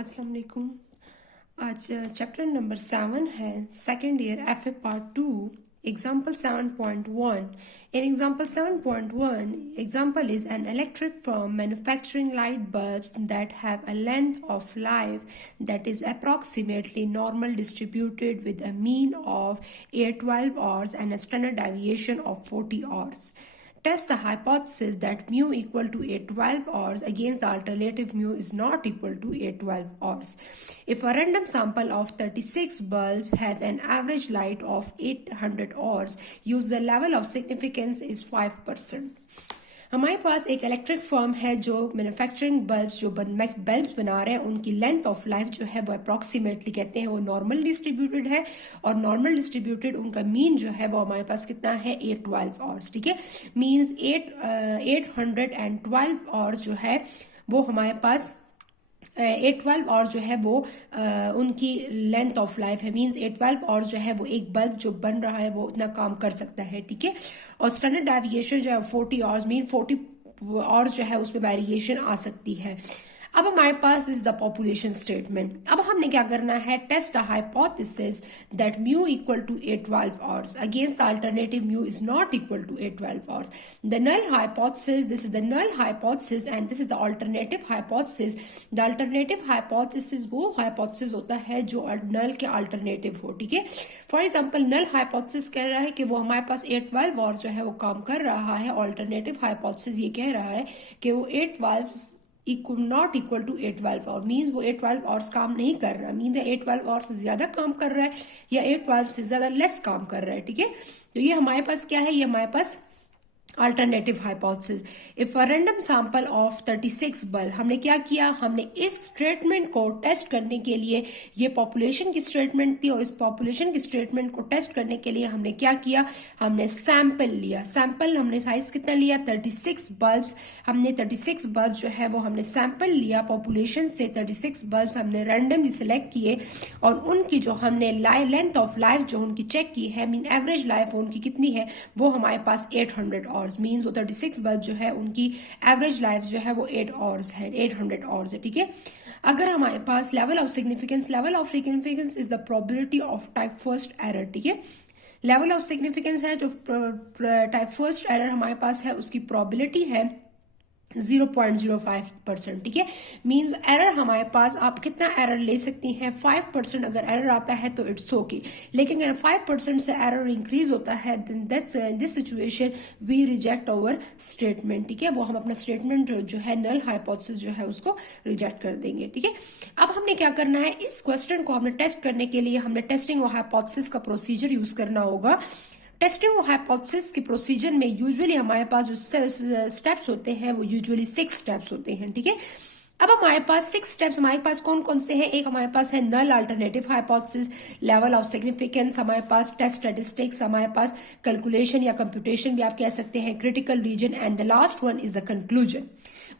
अस्सलाम वालेकुम। आज चैप्टर नंबर 7 है second year F part 2 example 7.1. In example 7.1, example is an electric firm manufacturing light bulbs that have a length of life that is approximately normal distributed with a mean of 812 hours and a standard deviation of 40 hours. Test the hypothesis that mu equal to 812 hours against the alternative mu is not equal to 812 hours. If a random sample of 36 bulbs has an average light of 800 hours, use the level of significance is 5%. हमारे पास एक electric firm है जो manufacturing bulbs bulbs बना रहे हैं, उनकी length of life जो है वो अप्रॉक्सीमेटली कहते हैं वो नॉर्मल डिस्ट्रीब्यूटेड है, और नॉर्मल डिस्ट्रीब्यूटेड उनका मीन जो है वो हमारे पास कितना है 812 आवर्स. ठीक है, मीन्स 812 आवर्स जो है वो हमारे पास 812 और जो है वो उनकी लेंथ ऑफ लाइफ है. मींस 812 और जो है वो एक बल्ब जो बन रहा है वो उतना काम कर सकता है. ठीक है, और स्टैंडर्ड डेविएशन जो है 40 आवर्स मीन 40 और जो है उसमें वेरिएशन आ सकती है. अब हमारे पास इज द पॉपुलेशन स्टेटमेंट. अब हमने क्या करना है, test the hypothesis that mu equal to 812 hours against the alternative mu is not equal to 812 hours. The null hypothesis, this is the null hypothesis and this is the alternative hypothesis. The alternative hypothesis वो hypothesis होता है जो नल के alternative हो. ठीक है, for example null hypothesis कह रहा है कि वो हमारे पास 812 और जो है वो काम कर रहा है. अल्टरनेटिव हाइपोथेसिस ये कह रहा है कि वो 812 नॉट इक्वल टू 812 और मीन्स वो 812 आवर्स काम नहीं कर रहा. मीन्स 812 आवर्स से ज्यादा काम कर रहा है या 812 से ज्यादा लेस काम कर रहा है. ठीक है, तो ये हमारे पास क्या है, ये हमारे पास alternative hypothesis. If a random sample of 36 bulb, हमने क्या किया, हमने इस स्टेटमेंट को टेस्ट करने के लिए, ये पॉपुलेशन की स्टेटमेंट थी और इस पॉपुलेशन की स्टेटमेंट को टेस्ट करने के लिए हमने क्या किया, हमने सैंपल लिया. सैंपल हमने साइज कितना लिया, 36 बल्ब्स. हमने 36 बल्ब जो है वो हमने सैंपल लिया पॉपुलेशन से. 36 बल्ब्स हमने रैंडमली सिलेक्ट किए और उनकी जो हमने लेंथ ऑफ लाइफ जो उनकी चेक की है, मीन एवरेज लाइफ उनकी कितनी है, वो हमारे पास 800 आवर्स. मीन्स वो 36 बल्ब जो है उनकी एवरेज लाइफ जो है वो 8 आवर्स है, 800 आवर्स है. ठीक है, अगर हमारे पास level of significance is the probability of type first error. ठीक है, लेवल ऑफ सिग्निफिकेंस है जो टाइप फर्स्ट एरर हमारे पास है उसकी प्रोबेबिलिटी है 0.05%. ठीक है, मीन्स एरर हमारे पास आप कितना एरर ले सकती हैं, 5%. अगर एरर आता है तो इट्स ओके, लेकिन अगर 5% से एरर इंक्रीज होता है this situation we reject our statement. ठीक है, वो हम अपना स्टेटमेंट जो है नल हाइपोथेसिस जो है उसको रिजेक्ट कर देंगे. ठीक है, अब हमने क्या करना है, इस क्वेश्चन को हमने टेस्ट करने के लिए हमने टेस्टिंग और हाइपोथेसिस का प्रोसीजर यूज करना होगा. टेस्टिंग और हाइपोथेसिस के प्रोसीजर में यूजुअली हमारे पास जो स्टेप्स होते हैं वो यूजुअली 6 स्टेप्स होते हैं. ठीक है, अब हमारे पास 6 स्टेप्स हमारे पास कौन कौन से हैं, एक हमारे पास है null alternative hypothesis, level of significance, हमारे पास टेस्ट स्टैटिस्टिक्स, हमारे पास कैलकुलेशन या कंप्यूटेशन भी आप कह सकते हैं, critical reason, and the last one is the conclusion.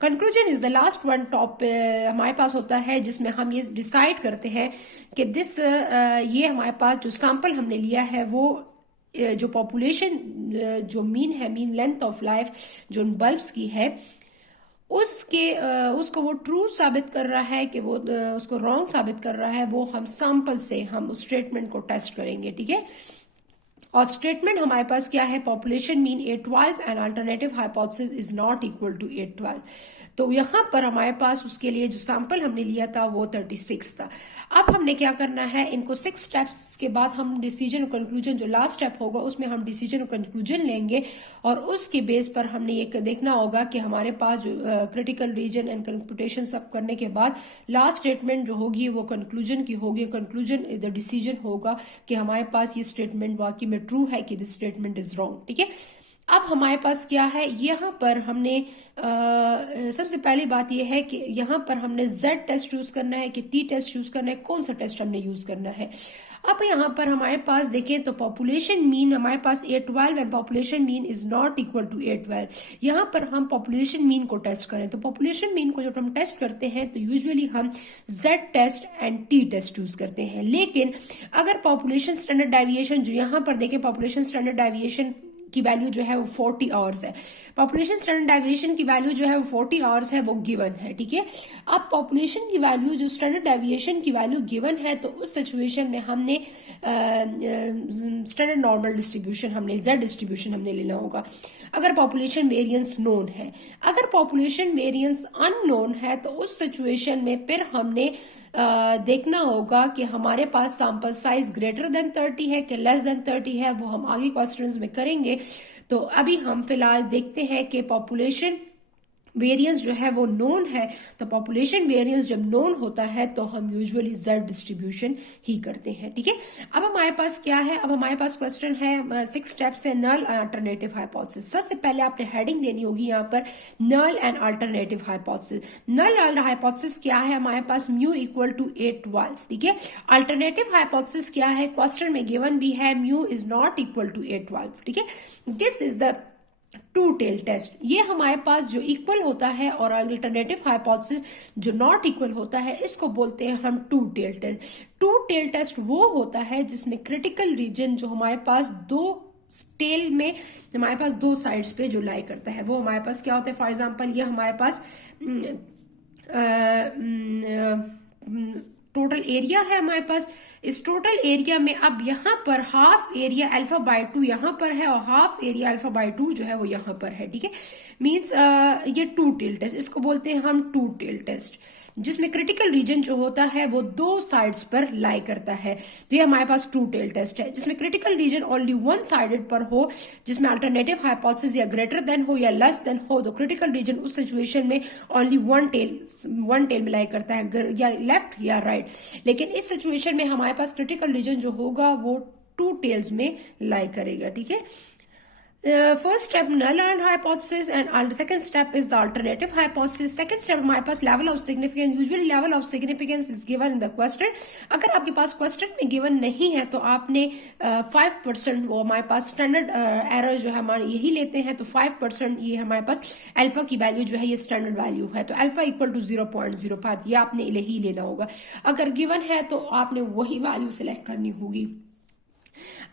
Conclusion is the last one top हमारे पास होता है जिसमें हम ये डिसाइड करते हैं कि ये हमारे पास जो सैंपल हमने लिया है वो जो पॉपुलेशन जो मीन है, मीन लेंथ ऑफ लाइफ जो बल्ब्स की है उसको वो ट्रू साबित कर रहा है कि वो उसको रॉन्ग साबित कर रहा है, वो हम सैंपल से हम उस स्टेटमेंट को टेस्ट करेंगे. ठीक है, और स्टेटमेंट हमारे पास क्या है, population mean 812 and alternative hypothesis is not equal to 812. तो यहां पर हमारे पास उसके लिए जो सैंपल हमने लिया था वो 36 था. अब हमने क्या करना है, इनको 6 स्टेप्स के बाद हम डिसीजन और कंक्लूजन, जो लास्ट स्टेप होगा उसमें हम डिसीजन और कंक्लूजन लेंगे और उसके बेस पर हमने ये देखना होगा कि हमारे पास जो क्रिटिकल रीजन एंड कंप्यूटेशन सब करने के बाद लास्ट स्टेटमेंट जो होगी वो कंक्लूजन की होगी. कंक्लूजन द डिसीजन होगा कि हमारे पास ये स्टेटमेंट वाकई में ट्रू है कि दिस स्टेटमेंट इज रॉन्ग. ठीक है, अब हमारे पास क्या है, यहाँ पर हमने सबसे पहली बात यह है कि यहाँ पर हमने Z टेस्ट यूज करना है कि T टेस्ट यूज करना है, कौन सा टेस्ट हमने यूज करना है. अब यहाँ पर हमारे पास देखें तो पॉपुलेशन मीन हमारे पास 812 and population mean is not equal to 812. यहाँ पर हम पॉपुलेशन मीन को टेस्ट करें तो पॉपुलेशन मीन को जब हम टेस्ट करते हैं तो यूजुअली हम Z test and T test use करते हैं. लेकिन अगर पॉपुलेशन स्टैंडर्ड डेविएशन जो यहाँ पर देखें, पॉपुलेशन स्टैंडर्ड डेविएशन की वैल्यू जो है वो 40 आवर्स है। पॉपुलेशन स्टैंडर्ड डेविएशन की वैल्यू जो है वो 40 आवर्स है, वो गिवन है, ठीक है। अब पॉपुलेशन की वैल्यू जो स्टैंडर्ड डेविएशन की वैल्यू गिवन है, तो उस सिचुएशन में हमने स्टैंडर्ड नॉर्मल डिस्ट्रीब्यूशन हमने जेड डिस्ट्रीब्यूशन हमने लेना होगा। अगर पॉपुलेशन वेरिएंस नोन है, अगर पॉपुलेशन वेरिएंस अननोन है, तो उस सिचुएशन में फिर हमने देखना होगा कि हमारे पास सैंपल साइज ग्रेटर देन 30 है कि लेस देन 30 है, वो हम आगे क्वेश्चंस में करेंगे। तो अभी हम फिलहाल देखते हैं कि पॉपुलेशन वेरिएंस जो है वो नोन है, तो पॉपुलेशन वेरिएंस जब नोन होता है तो हम यूजुअली जेड डिस्ट्रीब्यूशन ही करते हैं, ठीक है। अब हमारे पास क्या है, अब हमारे पास क्वेश्चन है 6 स्टेप्स है नल अल्टरनेटिव हाइपोथेसिस। सबसे पहले आपने हेडिंग देनी होगी यहाँ पर null and alternative hypothesis. Null hypothesis क्या है, हमारे पास म्यू इक्वल टू 812, ठीक है। अल्टरनेटिव हाइपोथेसिस क्या है, क्वेश्चन में गिवन भी है mu is not equal to 812, ठीक है। This is the two tail test. ये हमारे पास जो इक्वल होता है और अल्टरनेटिव हाइपोथेसिस जो नॉट इक्वल होता है, इसको बोलते हैं हम two tail test. Two tail test वो होता है जिसमें क्रिटिकल रीजन जो हमारे पास दो टेल में हमारे पास दो साइड्स पे जो लाई करता है, वो हमारे पास क्या होता है। फॉर एग्जांपल ये हमारे पास टोटल एरिया है हमारे पास। इस टोटल एरिया में अब यहाँ पर हाफ एरिया अल्फा बाय 2 यहाँ पर है और हाफ एरिया अल्फा बाय 2 जो है वो यहाँ पर है, ठीक है। मींस ये टू टेल टेस्ट, इसको बोलते हैं हम टू टेल टेस्ट, जिसमें क्रिटिकल रीजन जो होता है वो दो साइड्स पर लाई करता है। तो ये हमारे पास टू टेल टेस्ट है, जिसमें critical reason only one sided पर हो, जिसमें अल्टरनेटिव हाइपोथेसिस या ग्रेटर देन हो या लेस देन हो, तो क्रिटिकल रीजन उस सिचुएशन में ओनली वन टेल में लाई करता है, या लेफ्ट या राइट। लेकिन इस सिचुएशन में हमारे पास क्रिटिकल रीजन जो होगा वो टू टेल्स में लाई करेगा, ठीक है। First step null hypothesis and second step is the alternative hypothesis. Second step हमारे पास level of significance, usually level of significance is given in the question. अगर आपके पास question में given नहीं है तो आपने 5% वो हमारे पास स्टैंडर्ड एरर जो है हमारे यही लेते हैं, तो 5% ये हमारे पास अल्फा की वैल्यू जो है ये स्टैंडर्ड वैल्यू है, तो अल्फा इक्वल टू 0.05 ये आपने यही लेना होगा। अगर गिवन है तो आपने वही वैल्यू सिलेक्ट करनी होगी।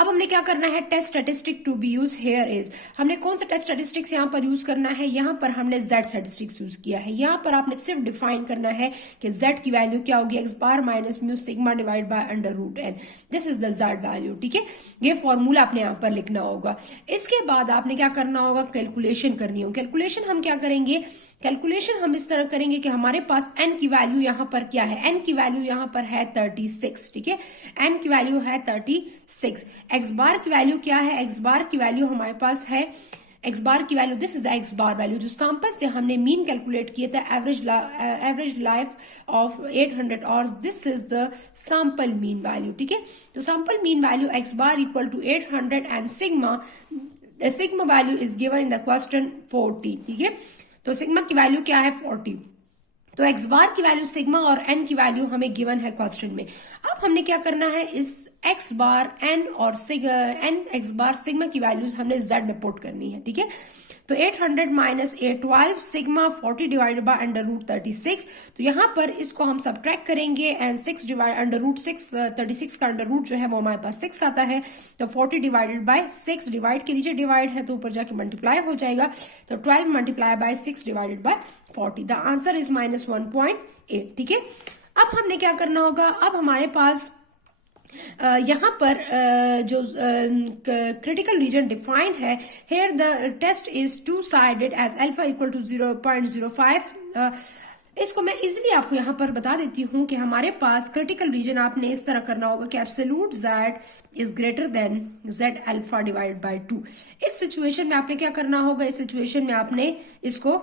अब हमने क्या करना है, test statistic to be use here is, हमने कौन सा टेस्ट स्टैटिस्टिक्स यहाँ पर यूज करना है, यहाँ पर हमने जेड स्टैटिस्टिक्स यूज किया है। यहाँ पर आपने सिर्फ डिफाइन करना है कि जेड की वैल्यू क्या होगी, X bar minus mu sigma divide by under root N, this is the Z value, ठीक है। ये फॉर्मूला आपने यहाँ पर लिखना होगा। इसके बाद आपने क्या करना होगा, कैलकुलेशन करनी होगी। कैलकुलेशन हम क्या करेंगे, कैलकुलेशन हम इस तरह करेंगे कि हमारे पास n की वैल्यू यहाँ पर क्या है, n की वैल्यू यहाँ पर है 36, ठीक है। n की वैल्यू है 36। x बार की वैल्यू क्या है, x बार की वैल्यू हमारे पास है, x बार की value this is the x bar value जो सैंपल से हमने मीन कैलकुलेट किया था, average life of 800 hours, this is the sample mean value, ठीक है। तो sample mean value x bar equal to 800 and sigma value is given in the question 40, ठीक है। तो सिग्मा की वैल्यू क्या है 40, तो एक्स बार की वैल्यू सिग्मा और एन की वैल्यू हमें गिवन है क्वेश्चन में। अब हमने क्या करना है, इस एक्स बार एन और एन एक्स बार सिग्मा की वैल्यूज हमने जेड में पुट करनी है, ठीक है। तो 800 minus 812 sigma 40 divided by under root 36, तो यहाँ पर इसको हम सब्ट्रैक्ट करेंगे एंड 6 डिवाइड अंडर रूट 6 36 का अंडर रूट जो है वो हमारे पास 6 आता है, तो 40 डिवाइडेड बाय 6 डिवाइड के नीचे डिवाइड है तो ऊपर जाके मल्टीप्लाई हो जाएगा, तो 12 multiply by 6 divided by 40, the answer is -1.8, ठीक है। अब हमने क्या करना होगा, अब हमारे पास यहाँ पर जो क्रिटिकल रीजन डिफाइन है, here the test is two sided as alpha equal to 0.05। इसको मैं इजीली आपको यहाँ पर बता देती हूँ कि हमारे पास क्रिटिकल रीजन आपने इस तरह करना होगा कि absolute z is greater than z alpha divide by 2। इस सिचुएशन में आपने क्या करना होगा, इस सिचुएशन में आपने इसको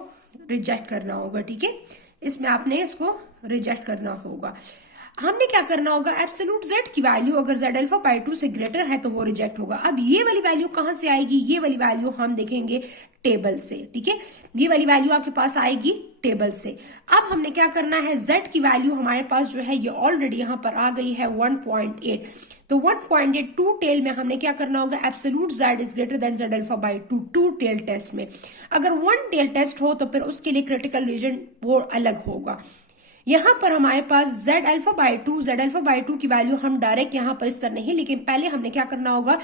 रिजेक्ट करना होगा, ठीक है। इसमें आपने इसको रिजेक्ट करना होगा। हमने क्या करना होगा, एब्सोल्यूट जेड की वैल्यू अगर जेड अल्फा बाय 2 से ग्रेटर है तो वो रिजेक्ट होगा। अब ये वाली वैल्यू कहां से आएगी, ये वाली वैल्यू हम देखेंगे टेबल से, ठीक है। ये वाली वैल्यू आपके पास आएगी टेबल से। अब हमने क्या करना है, जेड की वैल्यू हमारे पास जो है ये ऑलरेडी यहाँ पर आ गई है 1.8, तो 1.8 टू टेल में हमने क्या करना होगा, absolute z is greater than z alpha by 2 two tail test में। अगर वन टेल टेस्ट हो तो फिर उसके लिए क्रिटिकल रीजन वो अलग होगा। यहाँ पर हमारे पास जेड अल्फा बाय 2 की वैल्यू हम डायरेक्ट यहाँ पर इस तरह नहीं, लेकिन पहले हमने क्या करना होगा,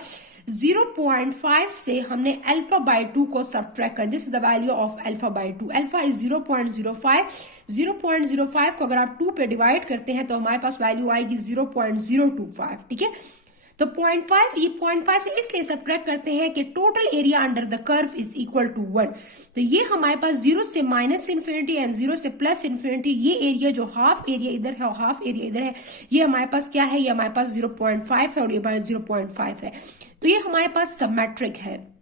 0.5 से हमने अल्फा बाय 2 को सब्ट्रैक्ट कर, this is the value of alpha by 2। Alpha is 0.05, 0.05 को अगर आप 2 पे डिवाइड करते हैं तो हमारे पास वैल्यू आएगी 0.025, ठीक है। तो 0.5, ये 0.5 से इसलिए सब्ट्रैक्ट करते हैं कि total area under the curve is equal to 1। तो ये हमारे पास 0 से माइनस इन्फिनिटी एंड 0 से प्लस इन्फिनिटी, ये एरिया जो हाफ एरिया इधर है और हाफ एरिया इधर है, ये हमारे पास क्या है, ये हमारे पास 0.5 है और ये हमारे 0.5 है। तो ये हमारे पास सिमेट्रिक है,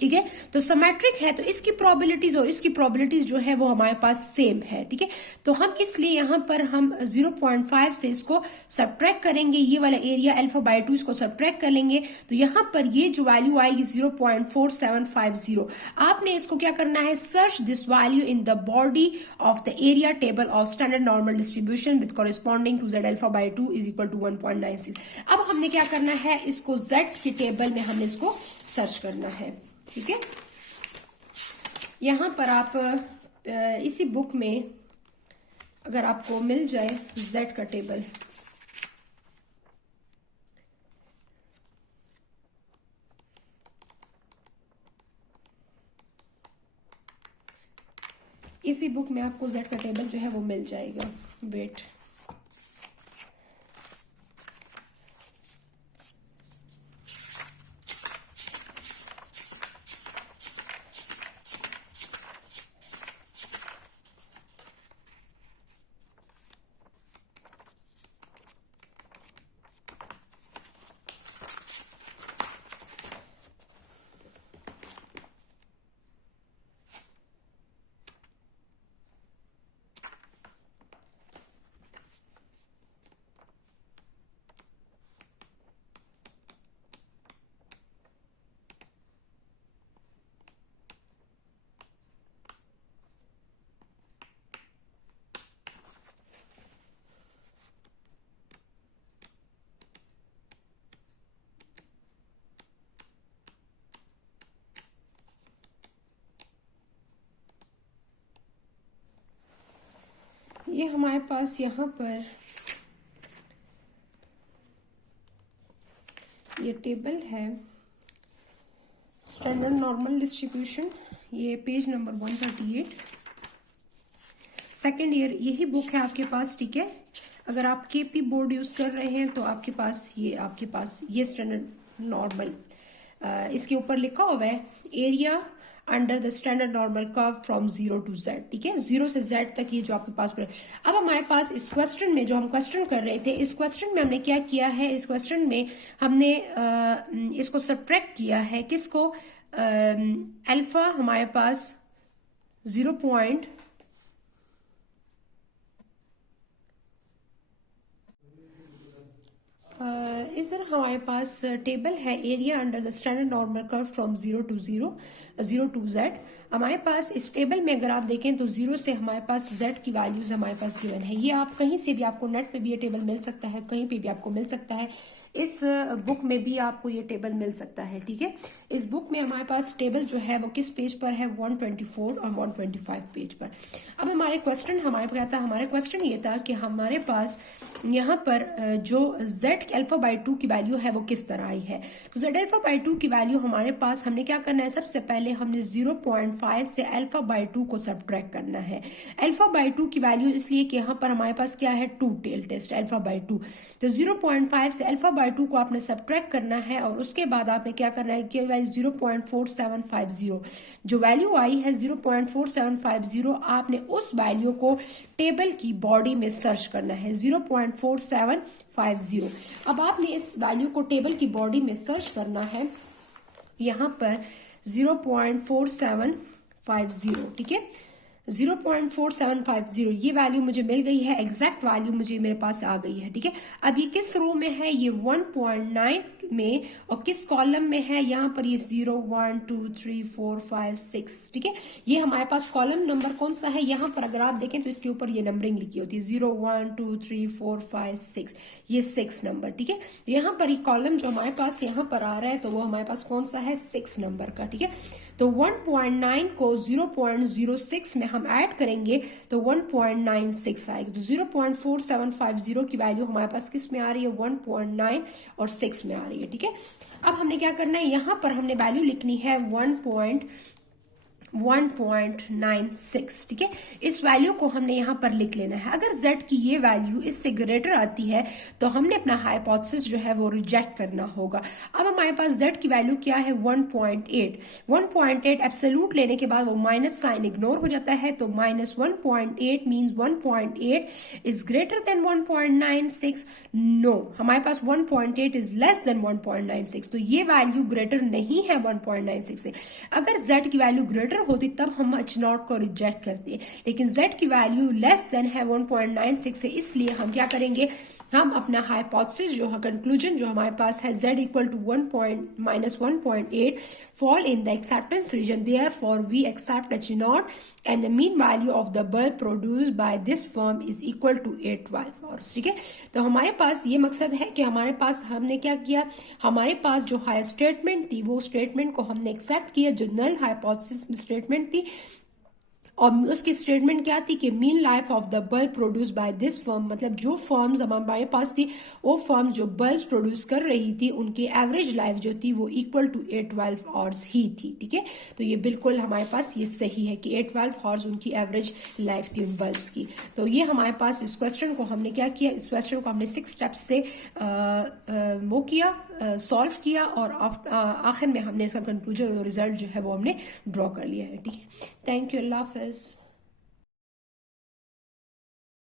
ठीक है। तो सिमेट्रिक है तो इसकी प्रोबेबिलिटीज और इसकी प्रोबेबिलिटीज जो है वो हमारे पास सेम है, ठीक है। तो हम इसलिए यहां पर हम 0.5 से इसको सब्ट्रैक्ट करेंगे, ये वाला एरिया अल्फा बाय 2 इसको सब्ट्रैक्ट कर लेंगे, तो यहां पर ये जो वैल्यू आएगी 0.4750। आपने इसको क्या करना है, search this value in the body of the area table of standard normal distribution with corresponding to z alpha by 2 is equal to 1.96। अब हमने क्या करना है, इसको जेड की टेबल में हमने इसको सर्च करना है, ठीक है। यहां पर आप इसी बुक में अगर आपको मिल जाए जेड का टेबल, इसी बुक में आपको जेड का टेबल जो है वो मिल जाएगा। वेट, ये हमारे पास यहाँ पर ये टेबल है स्टैंडर्ड नॉर्मल डिस्ट्रीब्यूशन, ये पेज नंबर 138, सेकेंड ईयर, यही बुक है आपके पास, ठीक है। अगर आप केपी बोर्ड यूज कर रहे हैं तो आपके पास ये स्टैंडर्ड नॉर्मल, इसके ऊपर लिखा हुआ है area under the standard normal curve from 0 to z, ठीक है, 0 से z तक ये जो आपके पास। अब हमारे पास इस क्वेश्चन में जो हम क्वेश्चन कर रहे थे, इस क्वेश्चन में हमने क्या किया है, इस क्वेश्चन में हमने इसको सब्ट्रैक्ट किया है, किसको, अल्फा हमारे पास 0. इस तरह हमारे पास टेबल है area under the standard normal curve from 0 to z। हमारे पास इस टेबल में अगर आप देखें तो 0 से हमारे पास z की वैल्यूज हमारे पास गिवन है। ये आप कहीं से भी, आपको नेट पे भी ये टेबल मिल सकता है, कहीं पे भी आपको मिल सकता है, इस बुक में भी आपको ये टेबल मिल सकता है, ठीक है। इस बुक में हमारे पास टेबल जो है वो किस पेज पर है, 124 और 125 पेज पर। अब हमारा क्वेश्चन ये था कि हमारे पास यहाँ पर जो z अल्फा बाय 2 की वैल्यू है वो किस तरह आई है। तो z अल्फा बाय 2 की वैल्यू हमारे पास, हमने क्या करना है, सबसे पहले हमने 0.5 से अल्फा बाय 2 को सब्ट्रैक्ट करना है। अल्फा बाय 2 की वैल्यू इसलिए कि यहाँ पर हमारे पास क्या है, 2 टेल टेस्ट अल्फा बाय 2। तो 0.5 से अल्फा बाय 2 को आपने सब्ट्रैक्ट करना है और उसके बाद आपने क्या करना है कि वैल्यू 0.4750 जो वैल्यू आई है 0.4750, आपने उस वैल्यू को टेबल की बॉडी में सर्च करना है 0.4750। अब आपने इस वैल्यू को टेबल की बॉडी में सर्च करना है यहां पर 0.4750, ठीक है, 0.4750 ये वैल्यू मुझे मिल गई है, एग्जैक्ट वैल्यू मुझे मेरे पास आ गई है, ठीक है। अब ये किस रो में है, ये 1.9 में, और किस कॉलम में है, यहाँ पर ये 0 1 2 3 4 5 6, ठीक है। ये हमारे पास कॉलम नंबर कौन सा है, यहाँ पर अगर आप देखें तो इसके ऊपर ये नंबरिंग लिखी होती है 0 1 2 3 4 5 6, ये 6 नंबर, ठीक है। यहाँ पर ये कॉलम जो हमारे पास यहाँ पर आ रहा है तो वो हमारे पास कौन सा है, 6 नंबर का, ठीक है। तो 1.9 को 0.06 में हम ऐड करेंगे तो 1.96 आएगी। तो 0.4750 की वैल्यू हमारे पास किस में आ रही है, 1.9 और 6 में आ रही है। ठीक है, अब हमने क्या करना है, यहां पर हमने वैल्यू लिखनी है 1.96। ठीक है, इस वैल्यू को हमने यहां पर लिख लेना है। अगर z की ये वैल्यू इससे ग्रेटर आती है तो हमने अपना हाइपोथेसिस जो है वो रिजेक्ट करना होगा। अब हमारे पास z की वैल्यू क्या है, 1.8 एब्सोल्यूट लेने के बाद वो माइनस साइन इग्नोर हो जाता है, तो -1.8 means 1.8 is greater than 1.96। No, हमारे पास 1.8 इज लेस देन 1.96, तो ये वैल्यू ग्रेटर नहीं है 1.96 से। अगर z की वैल्यू ग्रेटर होती तब हम h0 को रिजेक्ट करते हैं, लेकिन z की वैल्यू लेस देन है 1.96 से, इसलिए हम क्या करेंगे, हम अपना हाइपोथेसिस जो है, कंक्लूजन जो हमारे पास है, z equal to -1.8 fall in the acceptance region, therefore we accept h0 and the mean value of the bulb produced by this firm is equal to 812 hours. ठीक है, तो हमारे पास ये मकसद है कि हमारे पास हमने क्या किया, हमारे पास जो हाई स्टेटमेंट थी वो स्टेटमेंट को हमने एक्सेप्ट किया, जो नल हाइपोथेसिस स्टेटमेंट थी, और उसकी स्टेटमेंट क्या थी कि mean life of the bulb produce by this firm, मतलब जो फर्म्स हमारे पास थी, वो फर्म्स जो बल्ब प्रोड्यूस कर रही थी, उनकी एवरेज लाइफ जो थी वो इक्वल टू 812 आवर्स ही थी। ठीक है, तो ये बिल्कुल हमारे पास ये सही है कि 812 आवर्स उनकी एवरेज लाइफ थी उन बल्ब्स की। तो ये हमारे पास इस क्वेश्चन को हमने क्या किया, इस क्वेश्चन को हमने 6 स्टेप्स से वो किया, सॉल्व किया, और आखिर में हमने इसका कंक्लूजन और रिजल्ट जो है वो हमने ड्रॉ कर लिया है। ठीक है, थैंक यू, अल्लाह हाफिज।